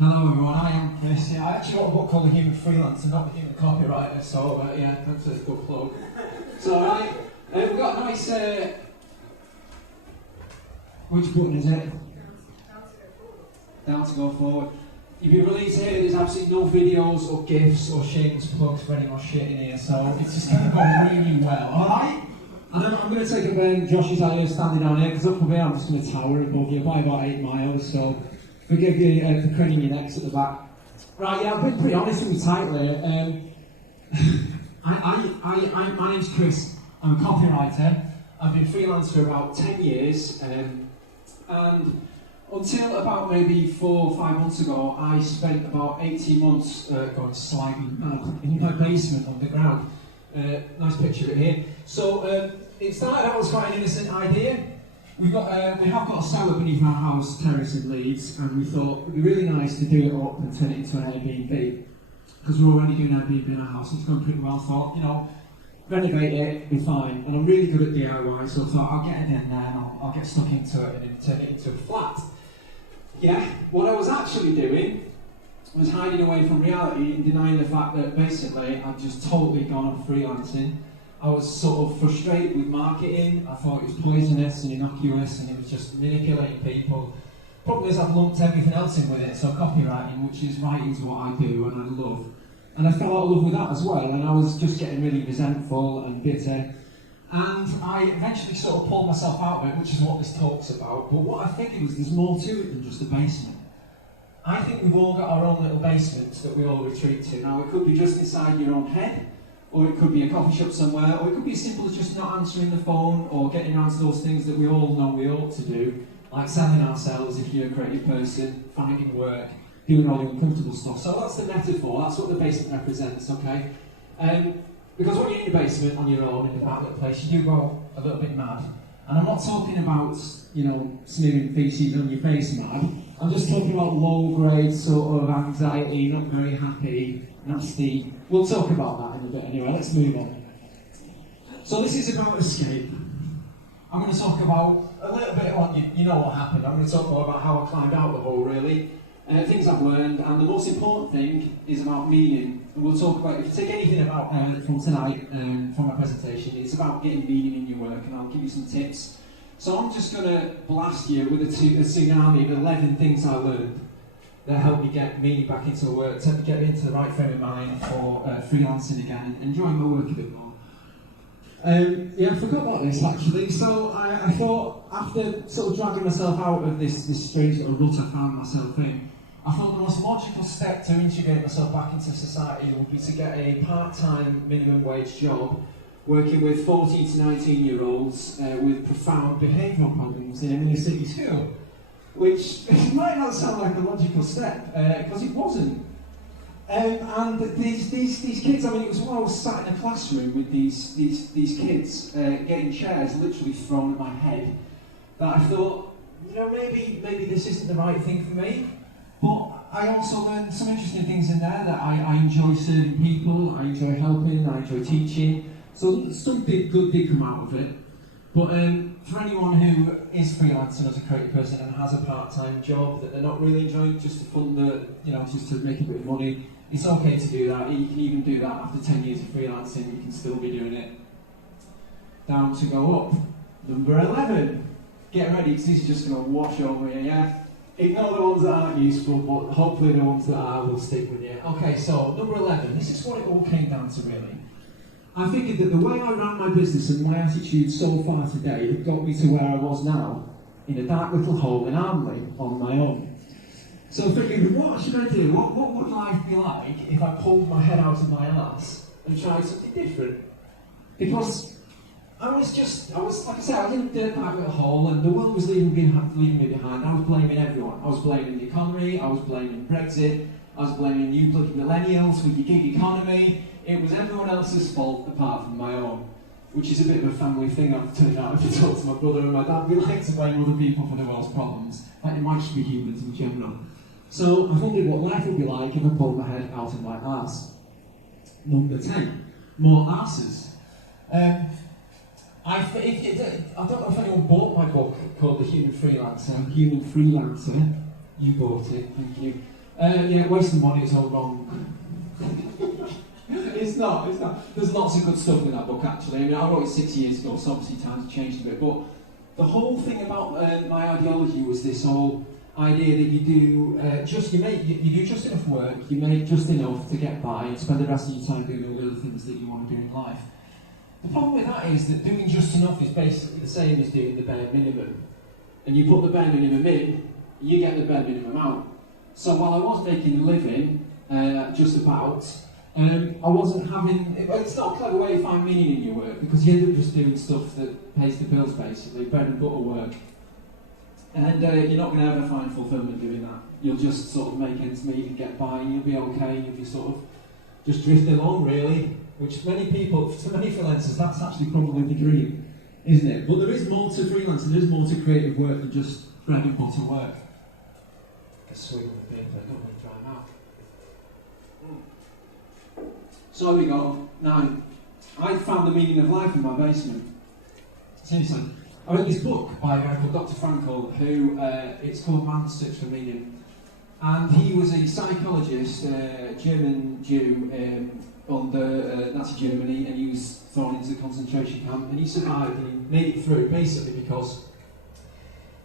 Hello everyone, I am Chris. Yeah, I actually got a book called The Human Freelancer, not The Human Copywriter, so yeah, thanks for the good plug. So right, we've got a nice, which button is it? Down to go forward. You've been released here, there's absolutely no videos or GIFs or shameless plugs for any more shit in here, so it's just going to go really well, alright? And I'm going to take up Josh's idea standing down here, because up from here I'm just going to tower above you by about 8 miles, so forgive you for craning your necks at the back. Right, yeah, I've been pretty honest with you tightly. My name's Chris, I'm a copywriter. I've been freelance for about 10 years, and until about maybe 4 or 5 months ago, I spent about 18 months going slightly mad in my basement underground. Nice picture of it here. So it started out as quite an innocent idea. We have got a cellar beneath our house terrace in Leeds, and we thought it'd be really nice to do it up and turn it into an Airbnb, because we're already doing Airbnb in our house. It's going pretty well. Thought, you know, renovate it, be fine. And I'm really good at DIY, so I thought I'll get it in there and I'll get stuck into it and then turn it into a flat. Yeah, what I was actually doing was hiding away from reality and denying the fact that basically I'd just totally gone on freelancing. I was sort of frustrated with marketing. I thought it was poisonous and innocuous and it was just manipulating people. Problem is I've lumped everything else in with it, so copywriting, which is writing's what I do and I love. And I fell out of love with that as well, and I was just getting really resentful and bitter. And I eventually sort of pulled myself out of it, which is what this talk's about. But what I figured was there's more to it than just a basement. I think we've all got our own little basements that we all retreat to. Now, it could be just inside your own head, or it could be a coffee shop somewhere, or it could be as simple as just not answering the phone, or getting around to those things that we all know we ought to do, like selling ourselves if you're a creative person, finding work, doing all the uncomfortable stuff. So that's the metaphor, that's what the basement represents, okay? Because when you're in your basement on your own, in a dark little place, you do go a little bit mad. And I'm not talking about, you know, smearing feces on your face mad. I'm just talking about low-grade sort of anxiety, not very happy, nasty. We'll talk about that in a bit anyway, let's move on. So this is about escape. I'm going to talk about a little bit on, you know what happened. I'm going to talk more about how I climbed out the hole, really. Things I've learned, and the most important thing is about meaning. And we'll talk about, if you take anything about from tonight, from my presentation, it's about getting meaning in your work, and I'll give you some tips. So I'm just going to blast you with a tsunami of 11 things I learned that helped me get meaning back into work, to get into the right frame of mind for freelancing again, and enjoying my work a bit more. Yeah, I forgot about this actually. So I thought, after sort of dragging myself out of this strange little rut I found myself in, I thought the most logical step to integrate myself back into society would be to get a part-time minimum wage job working with 14 to 19-year-olds with profound behavioural problems in a city school. Which might not sound like a logical step, because it wasn't. And these kids, I mean, it was when I was sat in a classroom with these kids getting chairs literally thrown at my head that I thought, you know, maybe this isn't the right thing for me. But I also learned some interesting things in there, that I enjoy serving people, I enjoy helping, I enjoy teaching. So some good did come out of it. But for anyone who is freelancing as a creative person and has a part-time job that they're not really enjoying, just to fund just to make a bit of money, it's okay to do that. You can even do that after 10 years of freelancing, you can still be doing it. Down to go up. Number 11. Get ready, because these are just going to wash over you, yeah? Ignore the ones that aren't useful, but hopefully the ones that are will stick with you. Okay, so number 11. This is what it all came down to, really. I figured that the way I ran my business and my attitude so far today had got me to where I was now, in a dark little hole in Armley, on my own. So I figured, what should I do? What would life be like if I pulled my head out of my arse and tried something different? Because I was, like I said, I was in a dark little hole, and the world was leaving me behind. I was blaming everyone. I was blaming the economy, I was blaming Brexit, I was blaming you bloody millennials with your gig economy. It was everyone else's fault apart from my own, which is a bit of a family thing, I've turned out if I talk to my brother and my dad. We like to blame other people for the world's problems, like it might just be humans in general. So I wondered what life would be like if I pulled my head out of my arse. Number 10, more arses. I don't know if anyone bought my book called The Human Freelancer. Human Freelancer. You bought it, thank you. Yeah, wasting money is all wrong. It's not. There's lots of good stuff in that book, actually. I mean, I wrote it 6 years ago, so obviously times have changed a bit. But the whole thing about my ideology was this whole idea that you do you do just enough work, you make just enough to get by, and spend the rest of your time doing all the other things that you want to do in life. The problem with that is that doing just enough is basically the same as doing the bare minimum. And you put the bare minimum in, you get the bare minimum out. So while I was making a living, just about, I wasn't having... It's not a clever way to find meaning in your work, because you end up just doing stuff that pays the bills, basically, bread and butter work. And you're not going to ever find fulfilment doing that. You'll just sort of make ends meet and get by, and you'll be okay, you'll be sort of just drifting along, really. Which many people, to many freelancers, that's actually probably the dream, isn't it? But there is more to freelancing, there is more to creative work than just bread and butter work. I swing on the paper, I don't want to dry them out. So here we go. Now, I found the meaning of life in my basement. Seriously. I read this book by a guy called Dr. Frankl, who, it's called Man's Search for Meaning. And he was a psychologist, German Jew, under Nazi Germany, and he was thrown into the concentration camp, and he survived and he made it through, basically because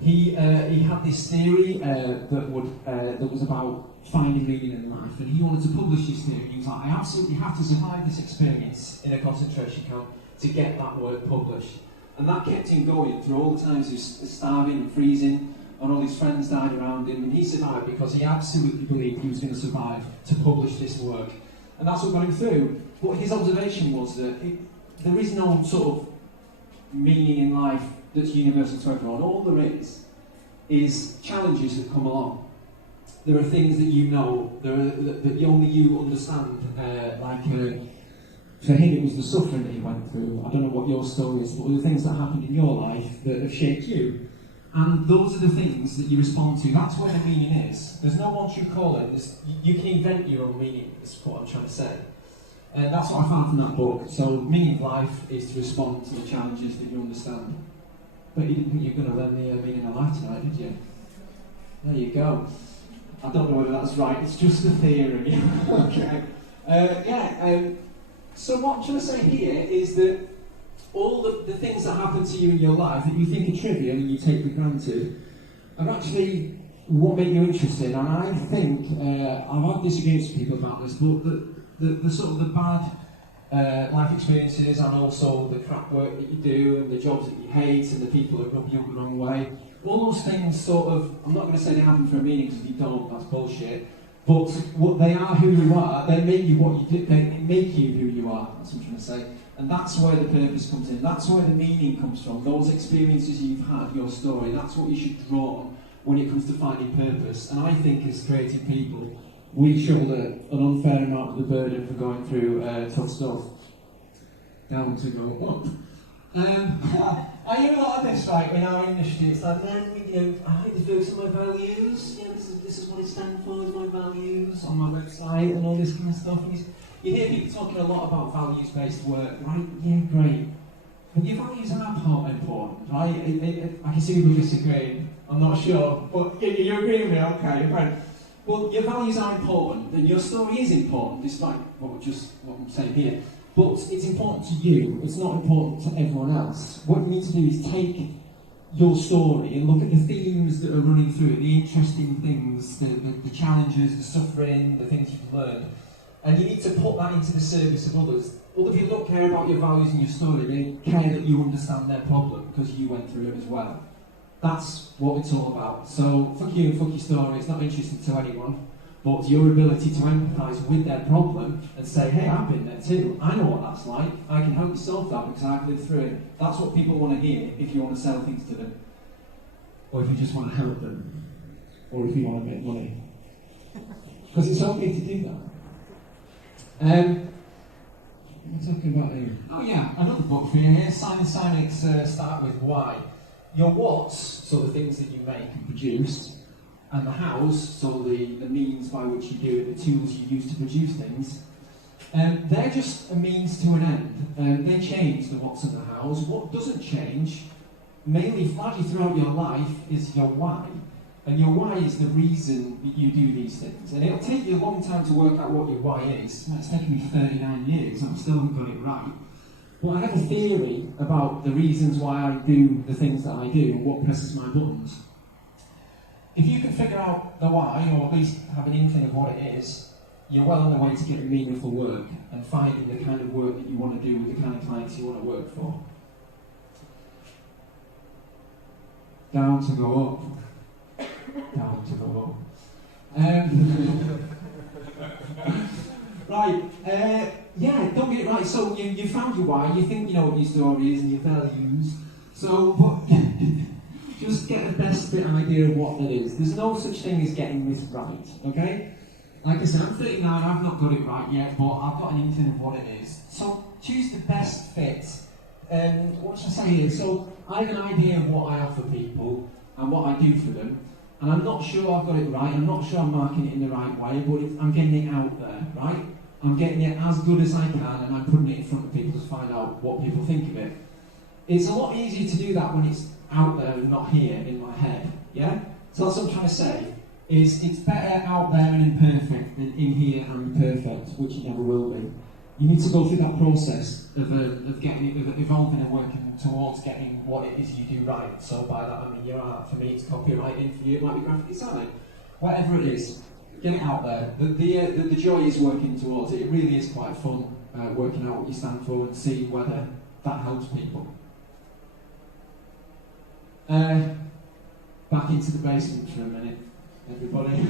he had this theory that was about finding meaning in life, and he wanted to publish this theory. He was like, I absolutely have to survive this experience in a concentration camp to get that work published. And that kept him going through all the times he was starving and freezing, and all his friends died around him, and he survived because he absolutely believed he was going to survive to publish this work. And that's what got him through. But his observation was that there is no sort of meaning in life that's universal to everyone. All there is challenges that come along. There are things that you know, that only you understand. For him it was the suffering that he went through. I don't know what your story is, but the things that happened in your life that have shaped you. And those are the things that you respond to. That's where the meaning is. There's no one true calling. You can invent your own meaning, is what I'm trying to say. And that's what I found from that book. So, meaning of life is to respond to the challenges that you understand. But you didn't think you were going to learn the meaning of life tonight, did you? There you go. I don't know whether that's right. It's just a theory. Okay. So what I'm trying to say here is that all the things that happen to you in your life that you think are trivial and you take for granted are actually what make you interesting. And I think, I've had disagreements with people about this, but the sort of the bad life experiences and also the crap work that you do and the jobs that you hate and the people that rub you up the wrong way, all those things sort of, I'm not going to say they happen for a meaning because if you don't, that's bullshit. But what they are who you are, they make you what you do, they make you who you are, that's what I'm trying to say. And that's where the purpose comes in, that's where the meaning comes from, those experiences you've had, your story, that's what you should draw on when it comes to finding purpose. And I think as creative people, we shoulder an unfair amount of the burden for going through tough stuff. Down to go up. I hear a lot of this, right, in our industry. It's like, I like to focus on my values, this is what it stands for, is my values, on my website, and all this kind of stuff. You hear people talking a lot about values-based work, right? Yeah, great. But your values are important, right? I can see people disagreeing, I'm not sure, but you agree with me, okay, right. Well, your values are important, and your story is important, despite what I'm saying here. But it's important to you, it's not important to everyone else. What you need to do is take your story and look at the themes that are running through it, the interesting things, the challenges, the suffering, the things you've learned, and you need to put that into the service of others. Other people don't care about your values and your story, they care that you understand their problem because you went through it as well. That's what it's all about. So, fuck you and fuck your story, it's not interesting to anyone. But your ability to empathise with their problem and say, hey, I've been there too, I know what that's like, I can help you solve that because I've lived through it. That's what people want to hear if you want to sell things to them. Or if you just want to help them. Or if you want to make money. Because it's okay to do that. What am I talking about here? Oh yeah, another book for you here. Simon Sinek's Start With Why. Your what's, so the things that you make and produce, and the hows, so the means by which you do it, the tools you use to produce things, they're just a means to an end. They change the what's and the hows. What doesn't change, mainly largely throughout your life, is your why. And your why is the reason that you do these things. And it'll take you a long time to work out what your why is. It's taken me 39 years, and I still haven't got it right. But I have a theory about the reasons why I do the things that I do and what presses my buttons. If you can figure out the why, or at least have an inkling of what it is, you're well on the way to getting meaningful work and finding the kind of work that you want to do with the kind of clients you want to work for. Down to go up. Down to go up. Right, yeah, don't get it right. So you found your why, you think you know what your story is and your values. So, but just get the best bit idea of what that is. There's no such thing as getting this right, okay? Like I said, I'm 39, I've not got it right yet, but I've got an inkling of what it is. So choose the best fit. What should I say here? So I have an idea of what I offer people and what I do for them. And I'm not sure I've got it right, I'm not sure I'm marking it in the right way, but I'm getting it out there, right? I'm getting it as good as I can, and I'm putting it in front of people to find out what people think of it. It's a lot easier to do that when it's out there and not here in my head, yeah? So that's what I'm trying to say, is it's better out there and imperfect than in here and imperfect, which it never will be. You need to go through that process of getting it, of evolving and working towards getting what it is you do right. So by that I mean your art. For me it's copywriting, for you it might be graphic design. Whatever it is, get it out there. The joy is working towards it. It really is quite fun working out what you stand for and see whether that helps people. Back into the basement for a minute, everybody.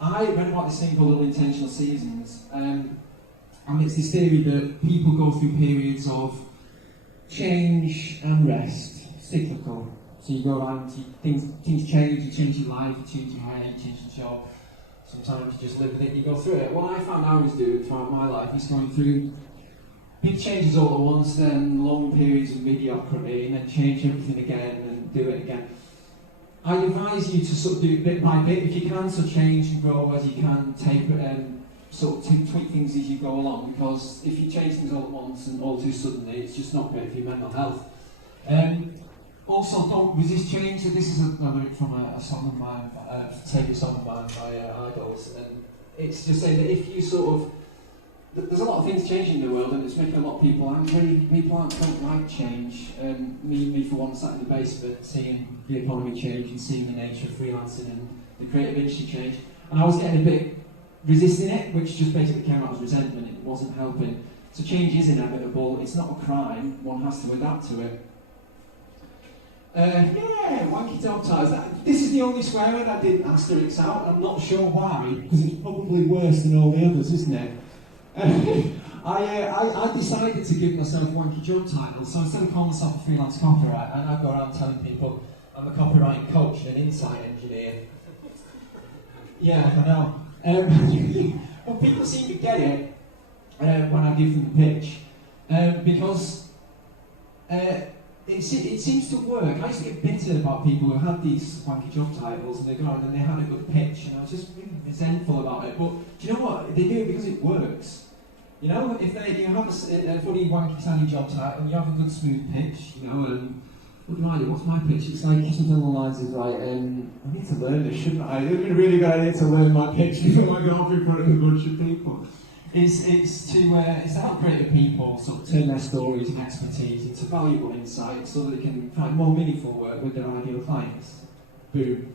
I read about this thing called unintentional seasons. And it's this theory that people go through periods of change and rest, cyclical. So you go around, things change, you change your life, you change your hair, you change your job. Sometimes you just live with it, you go through it. What I found I was doing throughout my life is going through big changes all at once, then long periods of mediocrity, and then change everything again and do it again. I advise you to sort of do it bit by bit if you can, so change and grow as you can, taper and sort of tweak things as you go along, because if you change things all at once and all too suddenly, it's just not great for your mental health. Also, don't resist change. So this is a lyric from a song of mine, favourite song of mine by Idols, and it's just saying that if you sort of, there's a lot of things changing in the world and it's making a lot of people angry. People don't like change. Me for one, sat in the basement seeing the economy change and seeing the nature of freelancing and the creative industry change, and I was getting a bit resisting it, which just basically came out as resentment. It wasn't helping. So change is inevitable. It's not a crime. One has to adapt to it. Yeah, wanky dog ties. This is the only swear word I didn't asterisk out. I'm not sure why, because it's probably worse than all the others, isn't it? I decided to give myself wanky job titles, so instead of calling myself a freelance copywriter, I now go around telling people I'm a copywriting coach and an insight engineer. Yeah, I know. Well, people seem to get it when I give them the pitch, because it seems to work. I used to get bitter about people who had these wanky job titles and they go out and they had a good pitch, and I was just really resentful about it. But do you know what? They do it because it works. You know, if you have a funny wanky tiny job title and you have a good smooth pitch, you know, what do I do? What's my pitch? It's like something along the lines of like, I need to learn this, shouldn't I? It would be a really good idea to learn my pitch before I go off in front of a bunch of people. It's to help creative people sort of turn their stories and expertise into valuable insights so that they can find more meaningful work with their ideal clients. Boom.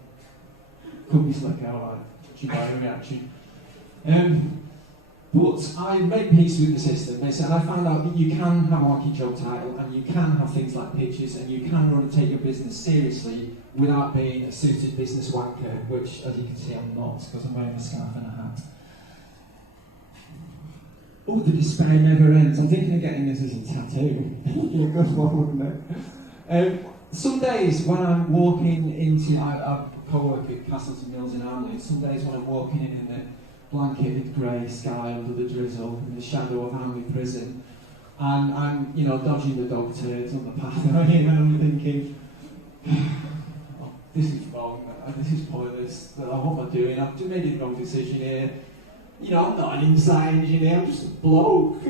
Could be slick, alright. Judging by the reaction. But I made peace with the system. They said I found out that you can have a wacky job title and you can have things like pitches and you can run and take your business seriously without being a suited business wanker, which, as you can see, I'm not, because I'm wearing a scarf and a hat. Oh, the despair never ends. I'm thinking of getting this as a tattoo. Good one, wouldn't it? Some days when I'm walking into, I co-work at Castleton Mills in Armley, some days when I'm walking in the blanketed grey sky under the drizzle in the shadow of Armley Prison, and I'm, dodging the dog turds on the path, and I'm thinking, oh, this is wrong, this is pointless, what am I doing? I've made the wrong decision here. I'm not an insight engineer, I'm just a bloke,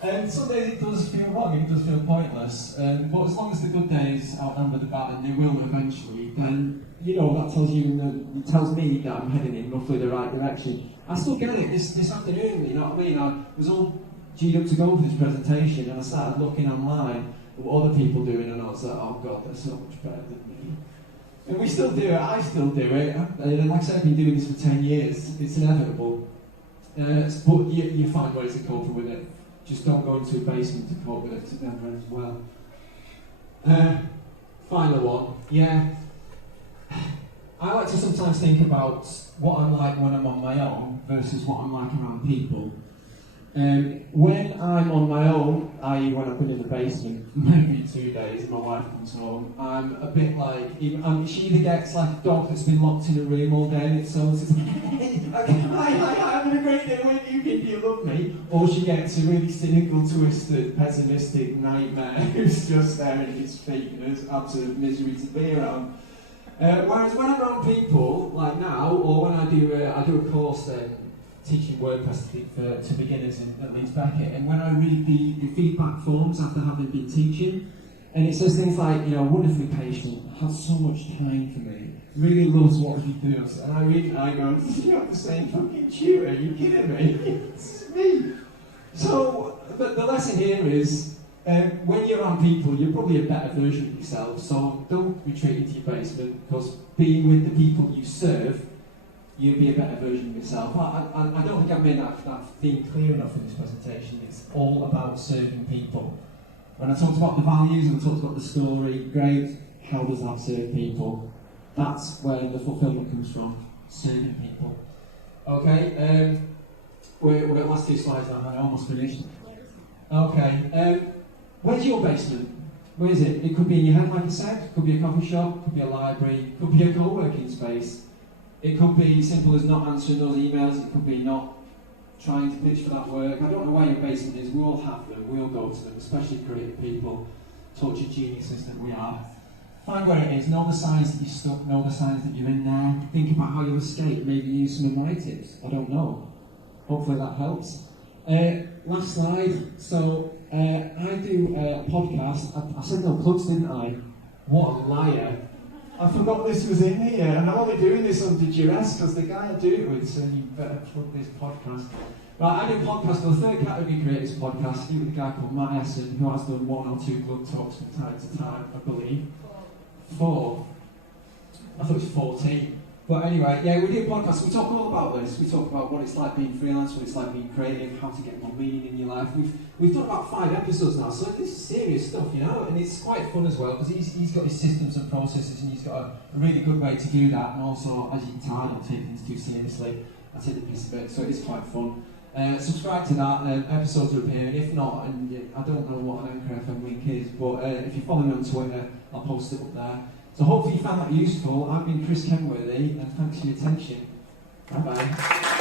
And some days it does feel wrong, it does feel pointless. But as long as the good days outnumber the bad, and they will eventually, then you know that tells you, it tells me that I'm heading in roughly the right direction. I still get it this afternoon. You know what I mean? I was all G'd up to go for this presentation, and I started looking online at what other people doing, and I was like, oh god, they're so much better than me. And we still do it. I still do it. And like I said, I've been doing this for 10 years. It's inevitable. But you find ways of coping with it. Just don't go into a basement to cope with it, because it never ends well. Final one. Yeah. I like to sometimes think about what I'm like when I'm on my own versus what I'm like around people. When I'm on my own, i.e. when I've been in the basement maybe 2 days and my wife comes home, I'm a bit like, she either gets like a dog that's been locked in a room all day and it's so, it's like, hi, I'm having a great day with you, do you love me? Or she gets a really cynical, twisted, pessimistic nightmare who's just staring at his feet and it's absolute misery to be around. Whereas when I'm around people, like now, or when I do a course teaching WordPress to beginners at Leeds Beckett, and when I read the feedback forms after having been teaching, and it says things like, you know, wonderfully patient, has so much time for me, really loves what he does, and I read it and I go, you have the same fucking tutor, are you kidding me? It's me. So, but the lesson here is, when you're around people, you're probably a better version of yourself, so don't retreat into your basement, because being with the people you serve, you'll be a better version of yourself. I don't think I've made that theme clear enough in this presentation. It's all about serving people. When I talked about the values and I talked about the story, great, how does that serve people? That's where the fulfillment comes from, serving people. Okay, we're at the last 2 slides now, I almost finished. Okay, where's your basement? Where is it? It could be in your head, like I said, it could be a coffee shop, it could be a library, it could be a co-working space. It could be simple as not answering those emails, it could be not trying to pitch for that work. I don't know where your basement is, we all have them, we all go to them, especially creative people, tortured geniuses that we are. Find where it is, know the signs that you're stuck, know the signs that you're in there, think about how you escape, maybe use some of my tips, I don't know. Hopefully that helps. Last slide, so I do a podcast, I said no plugs, didn't I? What a liar. I forgot this was in here, and I'm only doing this under duress because the guy I do it with said you better plug this podcast. Right, I do a podcast, the Third Category Creators podcast, I do with a guy called Matt Essen, who has done 1 or 2 Glug talks from time to time, I believe. 4. I thought it was 14. But anyway, yeah, we do a podcast, we talk all about this. We talk about what it's like being freelance, what it's like being creative, how to get more meaning in your life. We've done about 5 episodes now, so this is serious stuff, you know, and it's quite fun as well, because he's got his systems and processes, and he's got a really good way to do that, and also, as you can tell, I don't take things too seriously. I take the piece of it, so it's quite fun. Subscribe to that, episodes are appearing. If not, and I don't know what an Anchor FM link is, but if you follow me on Twitter, I'll post it up there. So hopefully you found that useful. I've been Chris Kenworthy, and thanks for your attention. Bye bye.